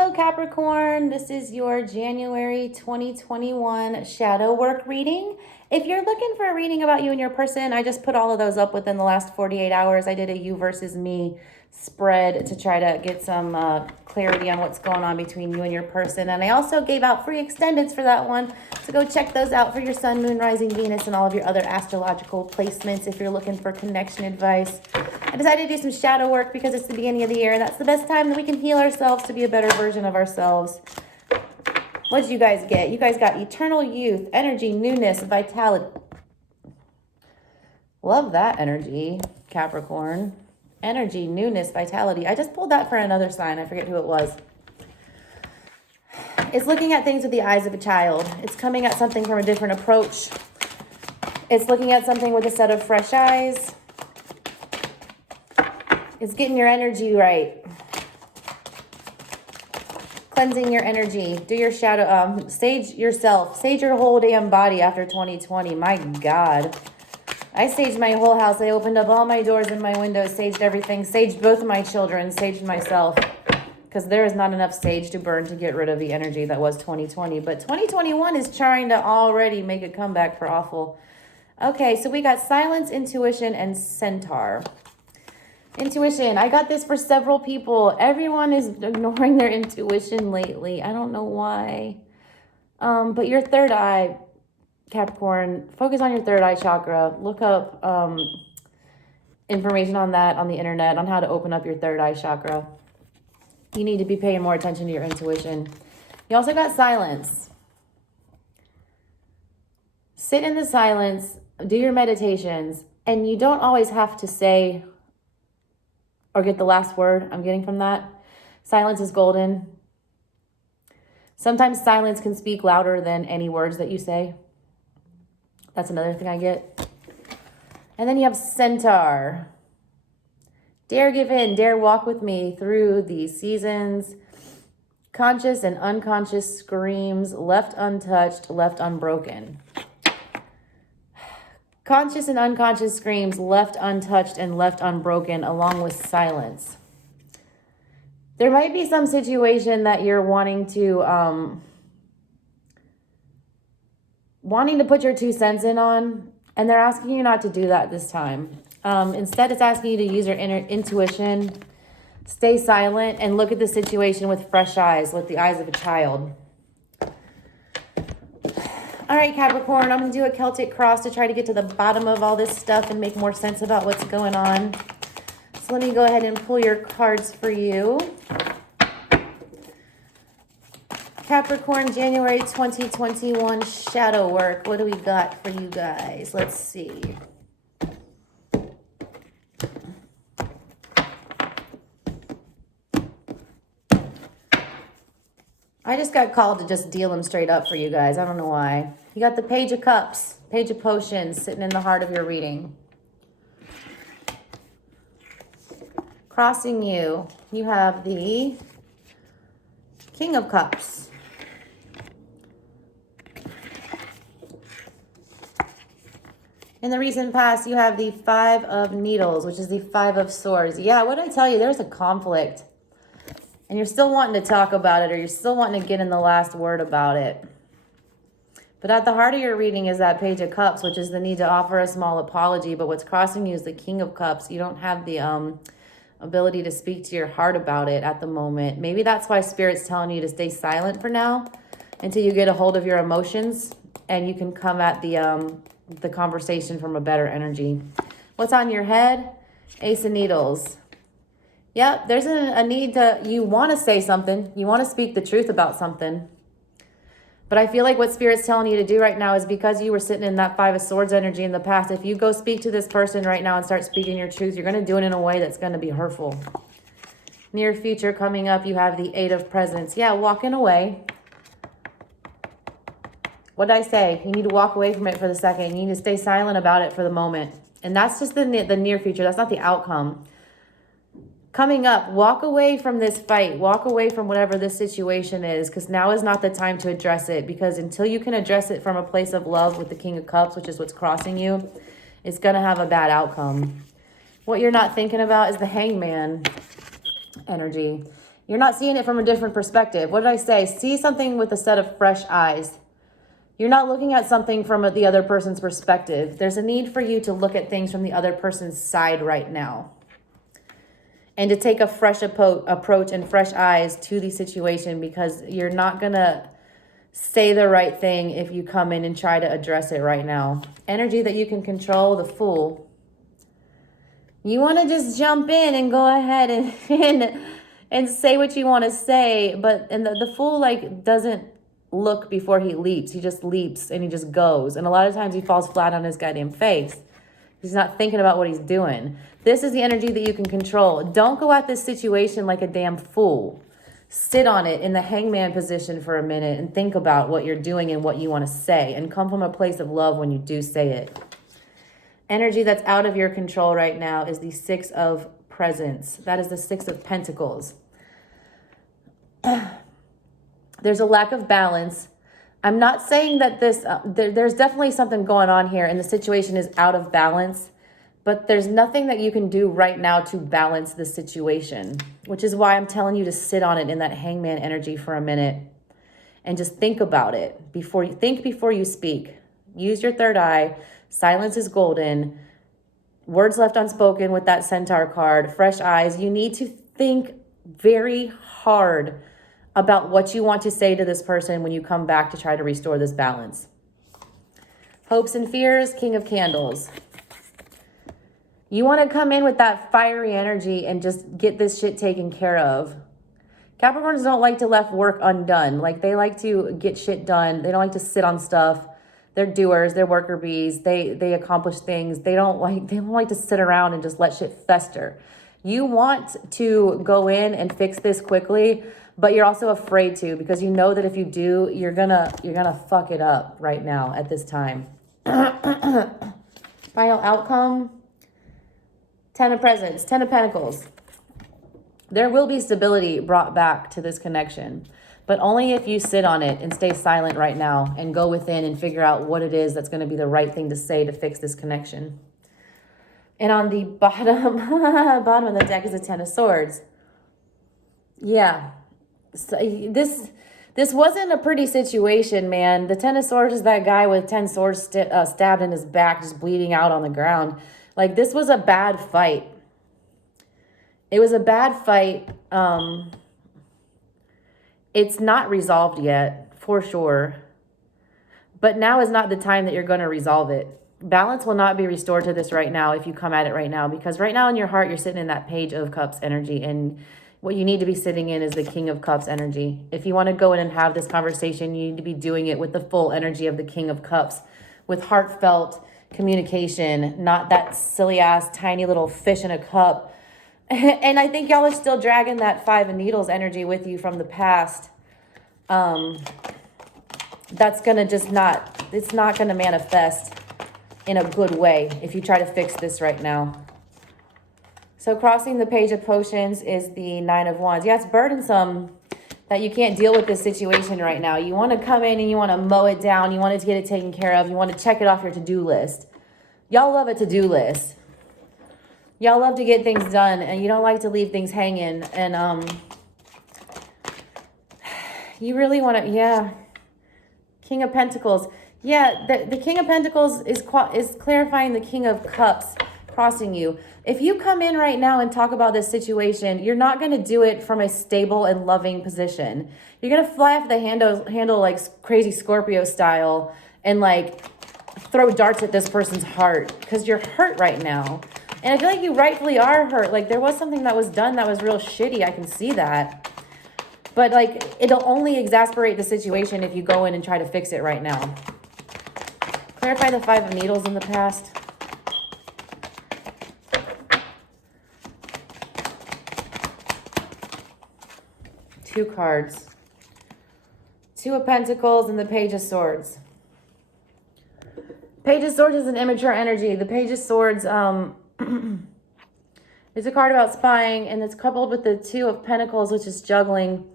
Hello, Capricorn. This is your January 2021 shadow work reading. If you're looking for a reading about you and your person, I just put all of those up within the last 48 hours. I did a you versus me spread to try to get some clarity on what's going on between you and your person. And I also gave out free extendeds for that one. So go check those out for your sun, moon, rising, Venus, and all of your other astrological placements if you're looking for connection advice. I decided to do some shadow work because it's the beginning of the year, and that's the best time that we can heal ourselves to be a better version of ourselves. What did you guys get? You guys got eternal youth, energy, newness, vitality. Love that energy, Capricorn. Energy, newness, vitality. I just pulled that for another sign. I forget who it was. It's looking at things with the eyes of a child. It's coming at something from a different approach. It's looking at something with a set of fresh eyes. It's getting your energy right. Cleansing your energy. Do your shadow, sage yourself. Sage your whole damn body after 2020. My God. I saged my whole house. I opened up all my doors and my windows, saged everything, saged both of my children, saged myself. Because there is not enough sage to burn to get rid of the energy that was 2020. But 2021 is trying to already make a comeback for awful. Okay, so we got silence, intuition, and centaur. Intuition. I got this for several people. Everyone is ignoring their intuition lately. I don't know why. But your third eye, Capricorn, focus on your third eye chakra. Look up information on that on the internet on how to open up your third eye chakra. You need to be paying more attention to your intuition. You also got silence. Sit in the silence, do your meditations, and you don't always have to say or get the last word I'm getting from that. Silence is golden. Sometimes silence can speak louder than any words that you say. That's another thing I get. And then you have centaur. Dare give in, dare walk with me through these seasons. Conscious and unconscious screams, left untouched, left unbroken. Conscious and unconscious screams, left untouched and left unbroken, along with silence. There might be some situation that you're wanting to put your 2 cents in on, and they're asking you not to do that this time. Instead, it's asking you to use your inner intuition, stay silent, and look at the situation with fresh eyes, with the eyes of a child. All right, Capricorn, I'm going to do a Celtic cross to try to get to the bottom of all this stuff and make more sense about what's going on. So let me go ahead and pull your cards for you. Capricorn, January 2021 shadow work. What do we got for you guys? Let's see. I just got called to just deal them straight up for you guys. I don't know why. You got the Page of Cups, Page of Potions sitting in the heart of your reading. Crossing you, you have the King of Cups. In the recent past, you have the Five of Needles, which is the Five of Swords. Yeah, what did I tell you? There's a conflict. And you're still wanting to talk about it, or you're still wanting to get in the last word about it. But at the heart of your reading is that Page of Cups, which is the need to offer a small apology. But what's crossing you is the King of Cups. You don't have the ability to speak to your heart about it at the moment. Maybe that's why Spirit's telling you to stay silent for now until you get a hold of your emotions and you can come at the conversation from a better energy. What's on your head? Ace of Needles. Yep, there's a need to, you want to say something. You want to speak the truth about something. But I feel like what Spirit's telling you to do right now is because you were sitting in that Five of Swords energy in the past, if you go speak to this person right now and start speaking your truth, you're going to do it in a way that's going to be hurtful. Near future coming up, you have the Eight of Presents. Yeah, walking away. What did I say? You need to walk away from it for the second. You need to stay silent about it for the moment. And that's just the near future. That's not the outcome. Coming up, walk away from this fight. Walk away from whatever this situation is, because now is not the time to address it. Because until you can address it from a place of love with the King of Cups, which is what's crossing you, it's going to have a bad outcome. What you're not thinking about is the Hangman energy. You're not seeing it from a different perspective. What did I say? See something with a set of fresh eyes. You're not looking at something from the other person's perspective. There's a need for you to look at things from the other person's side right now. And to take a fresh approach and fresh eyes to the situation, because you're not going to say the right thing if you come in and try to address it right now. Energy that you can control, the Fool. You want to just jump in and go ahead and say what you want to say. But and the Fool like doesn't look before he leaps. He just leaps and he just goes. And a lot of times he falls flat on his goddamn face. He's not thinking about what he's doing. This is the energy that you can control. Don't go at this situation like a damn fool. Sit on it in the hangman position for a minute and think about what you're doing and what you want to say. And come from a place of love when you do say it. Energy that's out of your control right now is the Six of Presents. That is the Six of Pentacles. There's a lack of balance. I'm not saying that this, there's definitely something going on here and the situation is out of balance, but there's nothing that you can do right now to balance the situation, which is why I'm telling you to sit on it in that hangman energy for a minute and just think about it before you speak. Use your third eye. Silence is golden. Words left unspoken with that Centaur card. Fresh eyes. You need to think very hard about what you want to say to this person when you come back to try to restore this balance. Hopes and fears, King of Candles. You want to come in with that fiery energy and just get this shit taken care of. Capricorns don't like to left work undone. Like, they like to get shit done. They don't like to sit on stuff. They're doers. They're worker bees. They accomplish things. They don't like to sit around and just let shit fester. You want to go in and fix this quickly, but you're also afraid to, because you know that if you do, you're gonna fuck it up right now at this time. Final outcome, Ten of Presents, Ten of Pentacles. There will be stability brought back to this connection, but only if you sit on it and stay silent right now and go within and figure out what it is that's going to be the right thing to say to fix this connection. And on the bottom of the deck is a Ten of Swords. Yeah. So this wasn't a pretty situation, man. The Ten of Swords is that guy with 10 swords stabbed in his back, just bleeding out on the ground. Like, this was a bad fight. It was a bad fight. It's not resolved yet, for sure. But now is not the time that you're going to resolve it. Balance will not be restored to this right now if you come at it right now, because right now in your heart, you're sitting in that Page of Cups energy, and what you need to be sitting in is the King of Cups energy. If you want to go in and have this conversation, you need to be doing it with the full energy of the King of Cups, with heartfelt communication, not that silly ass tiny little fish in a cup. And I think y'all are still dragging that Five of Needles energy with you from the past. That's going to it's not going to manifest in a good way if you try to fix this right now. So crossing the Page of Potions is the Nine of Wands. Yeah, it's burdensome that you can't deal with this situation right now. You want to come in and you want to mow it down. You want to get it taken care of. You want to check it off your to-do list. Y'all love a to-do list. Y'all love to get things done, and you don't like to leave things hanging. And you really want to, yeah. King of Pentacles. Yeah, the King of Pentacles is clarifying the King of Cups crossing you. If you come in right now and talk about this situation, you're not going to do it from a stable and loving position. You're going to fly off the handle like crazy Scorpio style and like throw darts at this person's heart because you're hurt right now. And I feel like you rightfully are hurt. Like, there was something that was done that was real shitty. I can see that. But like, it'll only exasperate the situation if you go in and try to fix it right now. Clarify the Five of Needles in the past. Two cards. Two of Pentacles and the Page of Swords. Page of Swords is an immature energy. The Page of Swords is a card about spying, and it's coupled with the Two of Pentacles, which is juggling.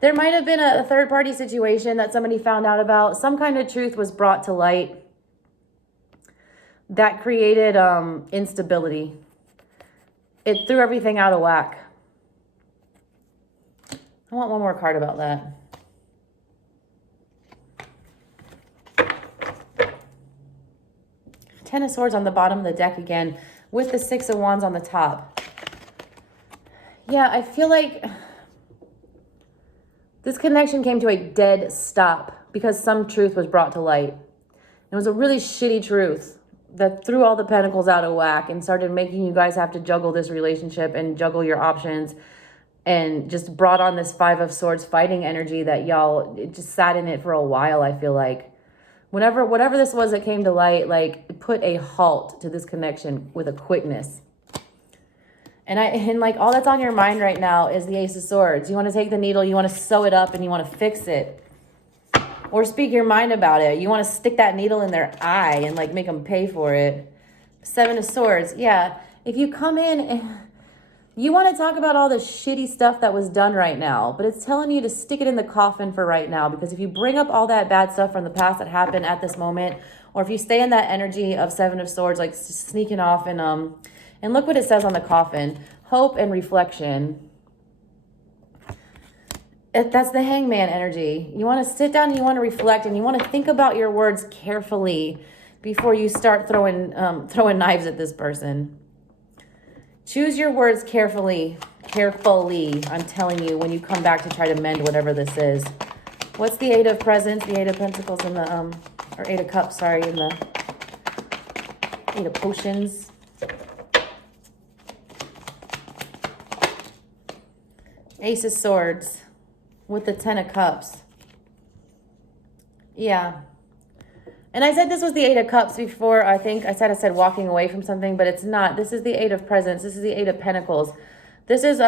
There might have been a third-party situation that somebody found out about. Some kind of truth was brought to light that created instability. It threw everything out of whack. I want one more card about that. Ten of Swords on the bottom of the deck again, with the Six of Wands on the top. Yeah, I feel like this connection came to a dead stop because some truth was brought to light. It was a really shitty truth that threw all the pentacles out of whack and started making you guys have to juggle this relationship and juggle your options, and just brought on this Five of Swords fighting energy that y'all, it just sat in it for a while, I feel like. Whatever this was that came to light, like, put a halt to this connection with a quickness. And like, all that's on your mind right now is the Ace of Swords. You want to take the needle, you want to sew it up, and you want to fix it. Or speak your mind about it. You want to stick that needle in their eye and like make them pay for it. Seven of Swords. Yeah, if you come in and you want to talk about all the shitty stuff that was done right now, but it's telling you to stick it in the coffin for right now, because if you bring up all that bad stuff from the past that happened at this moment, or if you stay in that energy of Seven of Swords, like sneaking off, and look what it says on the coffin: hope and reflection. That's the Hangman energy. You want to sit down and you want to reflect, and you want to think about your words carefully before you start throwing knives at this person. Choose your words carefully, I'm telling you, when you come back to try to mend whatever this is. What's the Eight of Presents, the Eight of Pentacles in the, or Eight of Cups, sorry, in the Eight of Potions? Ace of Swords with the Ten of Cups. Yeah. And I said this was the Eight of Cups before. I think I said walking away from something, but it's not. This is the Eight of Presents. This is the Eight of Pentacles. This is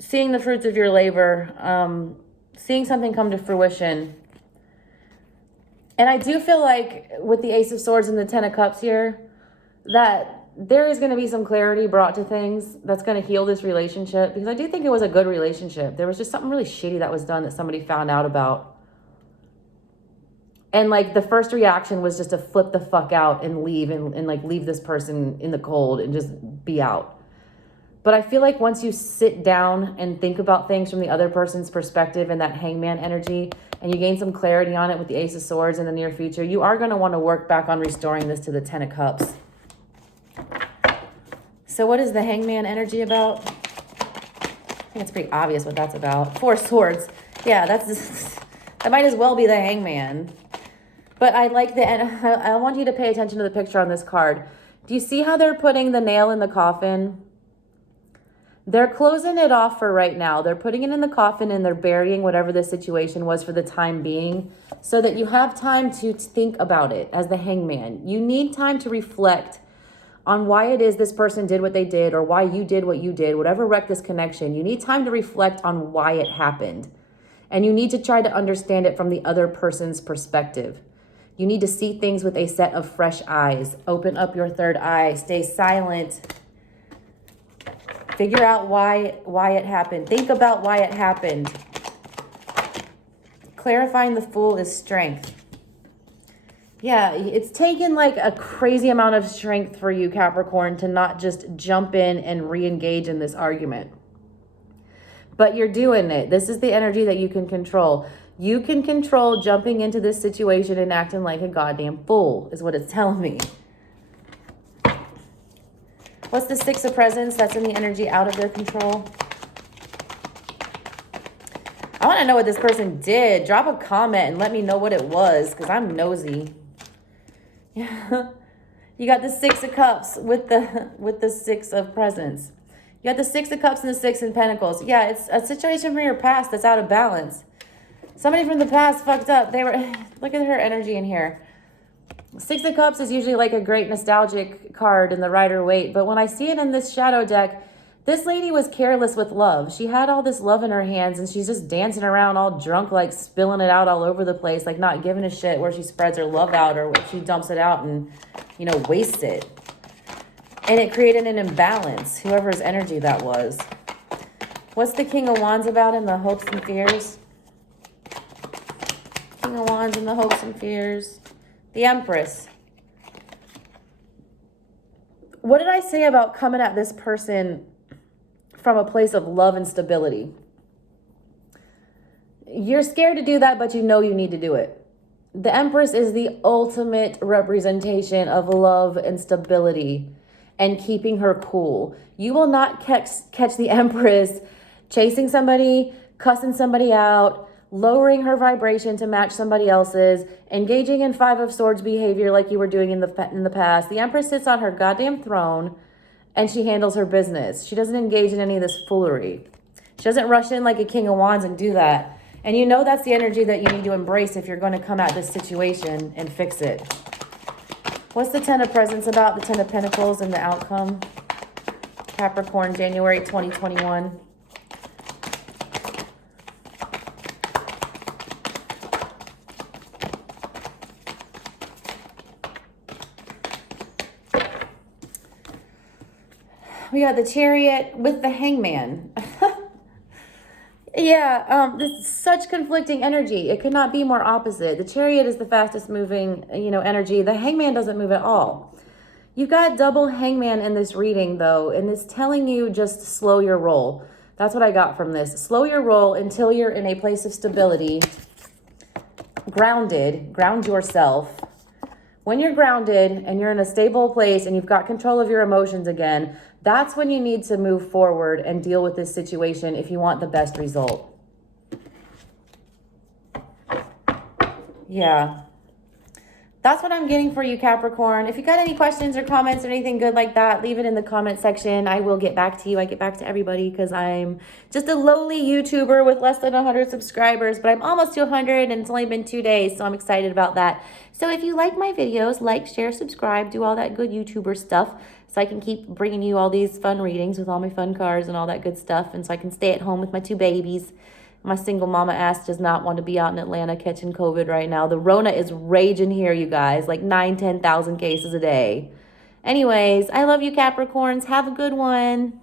seeing the fruits of your labor, seeing something come to fruition. And I do feel like with the Ace of Swords and the Ten of Cups here, that there is going to be some clarity brought to things that's going to heal this relationship, because I do think it was a good relationship. There was just something really shitty that was done that somebody found out about. And like the first reaction was just to flip the fuck out and leave, and like leave this person in the cold and just be out. But I feel like once you sit down and think about things from the other person's perspective and that Hangman energy, and you gain some clarity on it with the Ace of Swords in the near future, you are going to want to work back on restoring this to the Ten of Cups. So what is the Hangman energy about? I think it's pretty obvious what that's about. Four Swords. Yeah, that might as well be the Hangman. But I like I want you to pay attention to the picture on this card. Do you see how they're putting the nail in the coffin? They're closing it off for right now. They're putting it in the coffin and they're burying whatever the situation was for the time being, so that you have time to think about it as the Hangman. You need time to reflect on why it is this person did what they did, or why you did what you did, whatever wrecked this connection. You need time to reflect on why it happened. And you need to try to understand it from the other person's perspective. You need to see things with a set of fresh eyes. Open up your third eye. Stay silent. Figure out why it happened. Think about why it happened. Clarifying the Fool is strength. Yeah, it's taken like a crazy amount of strength for you, Capricorn, to not just jump in and re-engage in this argument. But you're doing it. This is the energy that you can control. You can control jumping into this situation and acting like a goddamn fool, is what it's telling me. What's the Six of Presents? That's in the energy out of their control. I want to know what this person did. Drop a comment and let me know what it was, because I'm nosy. Yeah. You got the Six of Cups with the Six of Presents. You got the Six of Cups and the Six of Pentacles. Yeah, it's a situation from your past that's out of balance. Somebody from the past fucked up. Look at her energy in here. Six of Cups is usually like a great nostalgic card in the Rider-Waite, but when I see it in this shadow deck, this lady was careless with love. She had all this love in her hands, and she's just dancing around all drunk, like spilling it out all over the place, like not giving a shit where she spreads her love out, or where she dumps it out and, wastes it. And it created an imbalance, whoever's energy that was. What's the King of Wands about in the hopes and fears? King of Wands in the hopes and fears. The Empress. What did I say about coming at this person from a place of love and stability? You're scared to do that, but you know you need to do it. The Empress is the ultimate representation of love and stability and keeping her cool. You will not catch the Empress chasing somebody, cussing somebody out, lowering her vibration to match somebody else's, engaging in Five of Swords behavior like you were doing in the past. The Empress sits on her goddamn throne and she handles her business. She doesn't engage in any of this foolery. She doesn't rush in like a King of Wands and do that. And you know that's the energy that you need to embrace if you're going to come at this situation and fix it. What's the Ten of Presents about? The Ten of Pentacles and the outcome. Capricorn, January 2021. We got the Chariot with the Hangman. Yeah, this is such conflicting energy. It could not be more opposite. The Chariot is the fastest moving, energy. The Hangman doesn't move at all. You've got double Hangman in this reading, though, and it's telling you just slow your roll. That's what I got from this. Slow your roll until you're in a place of stability. Grounded. Ground yourself. When you're grounded and you're in a stable place and you've got control of your emotions again, that's when you need to move forward and deal with this situation if you want the best result. Yeah. That's what I'm getting for you, Capricorn. If you got any questions or comments or anything good like that, leave it in the comment section. I will get back to you. I get back to everybody because I'm just a lowly YouTuber with less than 100 subscribers, but I'm almost to 100 and it's only been 2 days, so I'm excited about that. So if you like my videos, like, share, subscribe, do all that good YouTuber stuff so I can keep bringing you all these fun readings with all my fun cards and all that good stuff, and so I can stay at home with my 2 babies. My single mama ass does not want to be out in Atlanta catching COVID right now. The Rona is raging here, you guys. Like 9,000, 10,000 cases a day. Anyways, I love you, Capricorns. Have a good one.